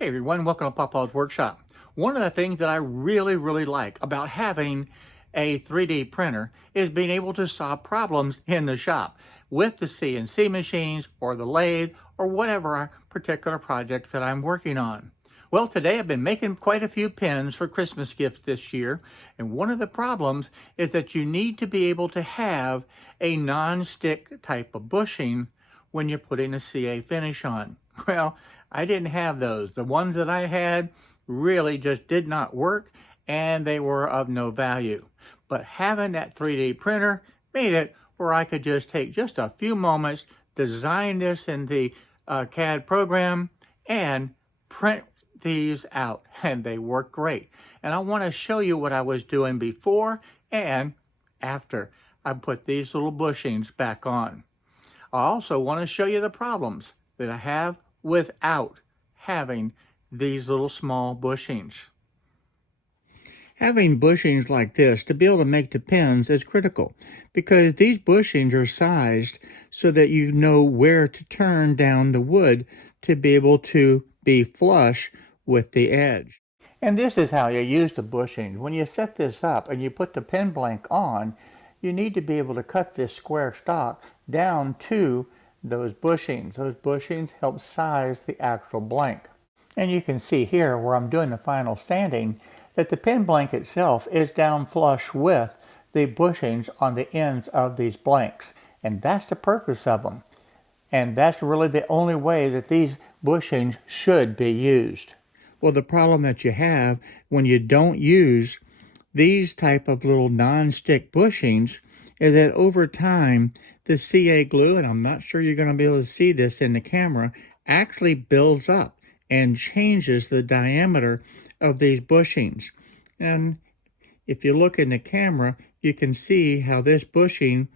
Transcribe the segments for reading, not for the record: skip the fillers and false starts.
Hey everyone, welcome to Papa's Workshop. One of the things that I really like about having a 3D printer is being able to solve problems in the shop with the CNC machines or the lathe or whatever particular project that I'm working on. Well, today I've been making quite a few pins for Christmas gifts this year, and one of the problems is that you need to be able to have a non-stick type of bushing when you're putting a CA finish on. Well, I didn't have those. The ones that I had really just did not work and they were of no value. But having that 3D printer made it where I could just take just a few moments, design this in the CAD program and print these out, and they work great. And I want to show you what I was doing before and after I put these little bushings back on. I also want to show you the problems that I have without having these little small bushings. Having bushings like this to be able to make the pins is critical because these bushings are sized so that you know where to turn down the wood to be able to be flush with the edge. And this is how you use the bushings. When you set this up and you put the pin blank on, you need to be able to cut this square stock down to those bushings. Those bushings help size the actual blank. And you can see here where I'm doing the final sanding that the pin blank itself is down flush with the bushings on the ends of these blanks. And that's the purpose of them. And that's really the only way that these bushings should be used. Well, the problem that you have when you don't use these type of little non-stick bushings is that over time, the CA glue, and I'm not sure you're going to be able to see this in the camera, actually builds up and changes the diameter of these bushings. And if you look in the camera, you can see how this bushing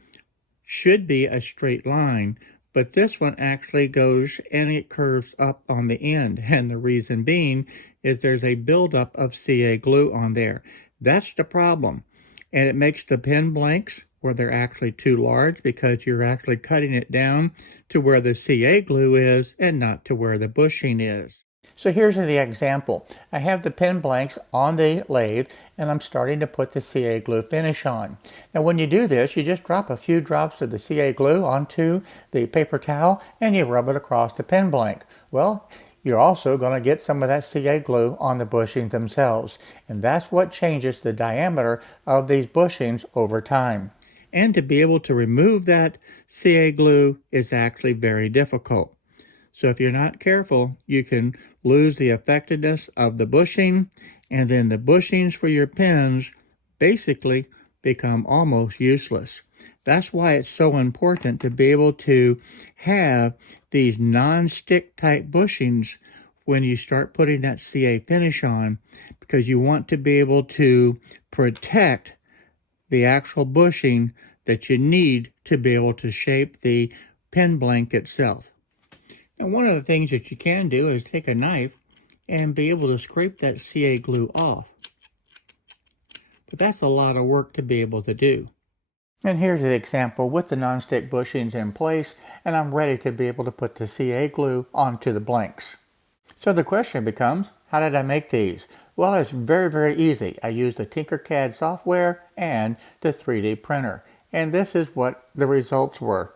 should be a straight line, but this one actually goes and it curves up on the end. And the reason being is there's a buildup of CA glue on there. That's the problem. And it makes the pin blanks where they're actually too large because you're actually cutting it down to where the CA glue is and not to where the bushing is. So here's the example. I have the pin blanks on the lathe and I'm starting to put the CA glue finish on. Now when you do this, you just drop a few drops of the CA glue onto the paper towel and you rub it across the pin blank. Well, you're also going to get some of that CA glue on the bushings themselves. And that's what changes the diameter of these bushings over time. And to be able to remove that CA glue is actually very difficult. So if you're not careful, you can lose the effectiveness of the bushing, and then the bushings for your pins basically become almost useless. That's why it's so important to be able to have these non-stick type bushings when you start putting that CA finish on, because you want to be able to protect the actual bushing that you need to be able to shape the pin blank itself. And one of the things that you can do is take a knife and be able to scrape that CA glue off. But that's a lot of work to be able to do. And here's an example with the non-stick bushings in place, and I'm ready to be able to put the CA glue onto the blanks. So the question becomes, how did I make these? Well, it's very easy. I used the Tinkercad software and the 3D printer. And this is what the results were.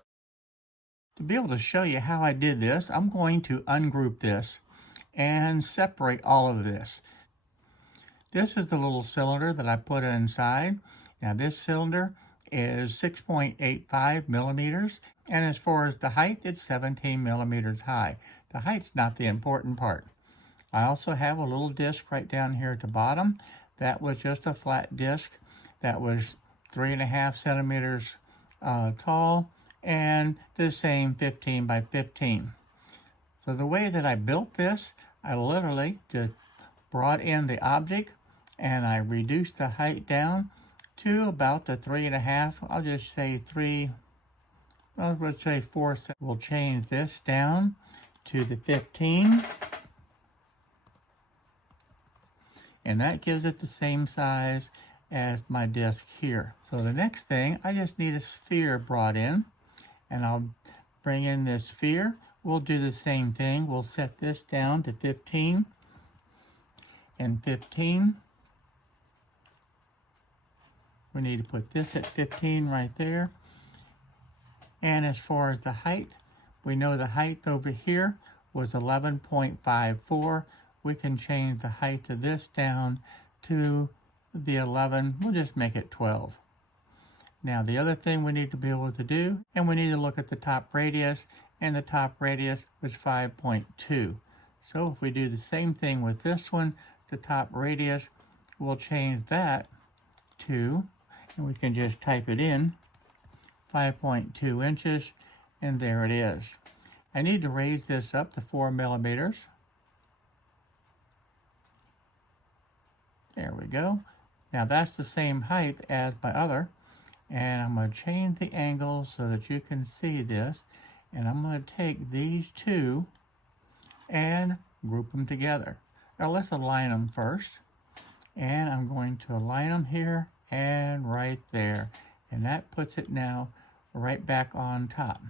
To be able to show you how I did this, I'm going to ungroup this and separate all of this. This is the little cylinder that I put inside. Now this cylinder is 6.85 millimeters, and as far as the height, it's 17 millimeters high. The height's not the important part. I also have a little disc right down here at the bottom. That was just a flat disc that was 3.5 centimeters tall and the same 15 by 15. So the way that I built this, I literally just brought in the object and I reduced the height down to about the 3.5. I'll just say 3, well, let's say 4. We'll change this down to the 15. And that gives it the same size as my disc here. So the next thing, I just need a sphere brought in, and I'll bring in this sphere. We'll do the same thing. We'll set this down to 15, and 15. We need to put this at 15 right there. And as far as the height, we know the height over here was 11.54. We can change the height of this down to the 11. We'll just make it 12. Now the other thing we need to be able to do, and we need to look at the top radius, and the top radius was 5.2. So if we do the same thing with this one, the top radius, we'll change that to, and we can just type it in, 5.2 inches, and there it is. I need to raise this up to 4 millimeters. There we go. Now that's the same height as my other, and I'm going to change the angle so that you can see this, and I'm going to take these two and group them together. Now let's align them first, and I'm going to align them here and right there, and that puts it now right back on top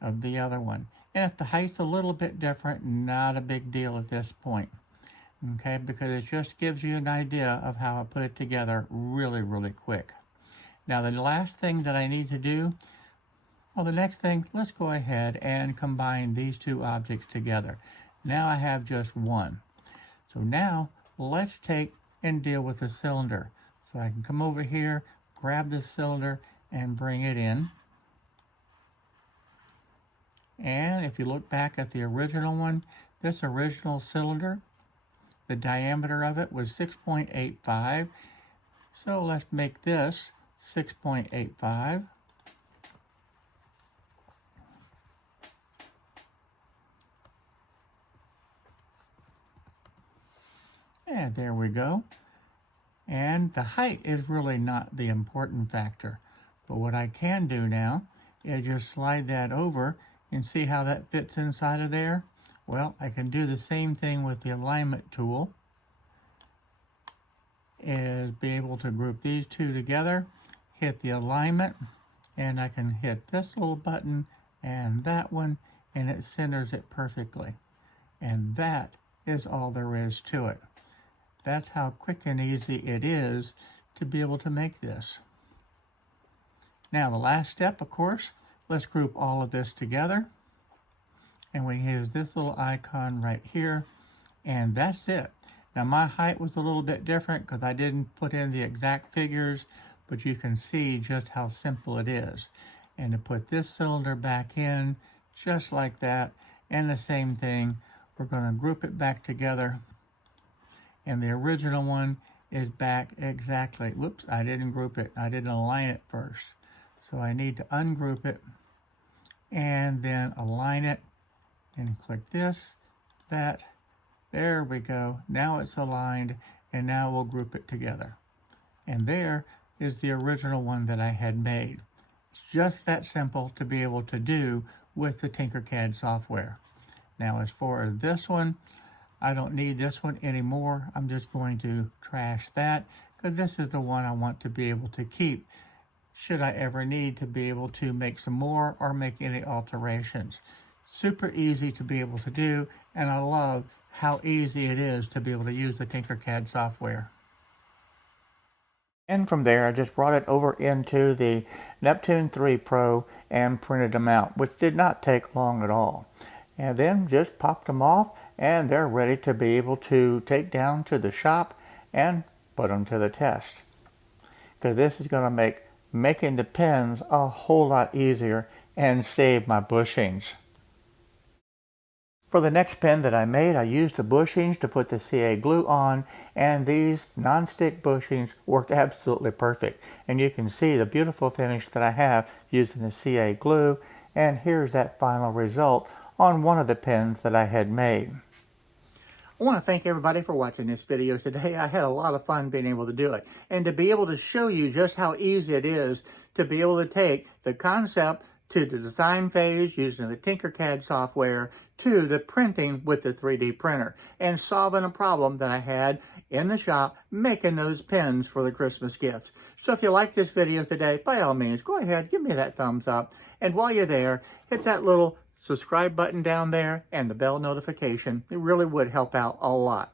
of the other one. And if the height's a little bit different, not a big deal at this point, okay, because it just gives you an idea of how I put it together really, really quick. Now the last thing that I need to do, well, the next thing, let's go ahead and combine these two objects together. Now I have just one. So now let's take and deal with the cylinder. So I can come over here, grab the cylinder, and bring it in. And if you look back at the original one, this original cylinder, the diameter of it was 6.85. So let's make this 6.85. And there we go. And the height is really not the important factor. But what I can do now is just slide that over and see how that fits inside of there. Well, I can do the same thing with the alignment tool, is be able to group these two together, hit the alignment, and I can hit this little button and that one, and it centers it perfectly. And that is all there is to it. That's how quick and easy it is to be able to make this. Now the last step, of course, let's group all of this together. And we use this little icon right here, and that's it. Now my height was a little bit different because I didn't put in the exact figures, but you can see just how simple it is. And to put this cylinder back in, just like that, and the same thing, we're going to group it back together. And the original one is back exactly. Whoops, I didn't group it. I didn't align it first. So I need to ungroup it and then align it and click this, that. There we go. Now it's aligned, and now we'll group it together. And there is the original one that I had made. It's just that simple to be able to do with the Tinkercad software. Now as far as this one, I don't need this one anymore. I'm just going to trash that because this is the one I want to be able to keep should I ever need to be able to make some more or make any alterations. Super easy to be able to do, and I love how easy it is to be able to use the Tinkercad software. And from there, I just brought it over into the Neptune 3 Pro and printed them out, which did not take long at all. And then just popped them off, and they're ready to be able to take down to the shop and put them to the test. Because this is going to make making the pens a whole lot easier and save my bushings. For the next pen that I made, I used the bushings to put the CA glue on, and these non-stick bushings worked absolutely perfect. And you can see the beautiful finish that I have using the CA glue, and here's that final result on one of the pens that I had made. I want to thank everybody for watching this video today. I had a lot of fun being able to do it, and to be able to show you just how easy it is to be able to take the concept to the design phase using the Tinkercad software to the printing with the 3D printer and solving a problem that I had in the shop making those pens for the Christmas gifts. So if you like this video today, by all means, go ahead, give me that thumbs up. And while you're there, hit that little subscribe button down there and the bell notification. It really would help out a lot.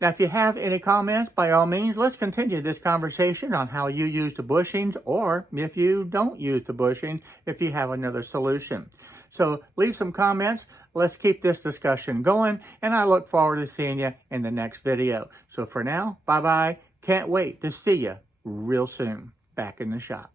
Now, if you have any comments, by all means, let's continue this conversation on how you use the bushings, or if you don't use the bushings, if you have another solution. So leave some comments. Let's keep this discussion going, and I look forward to seeing you in the next video. So for now, bye-bye. Can't wait to see you real soon back in the shop.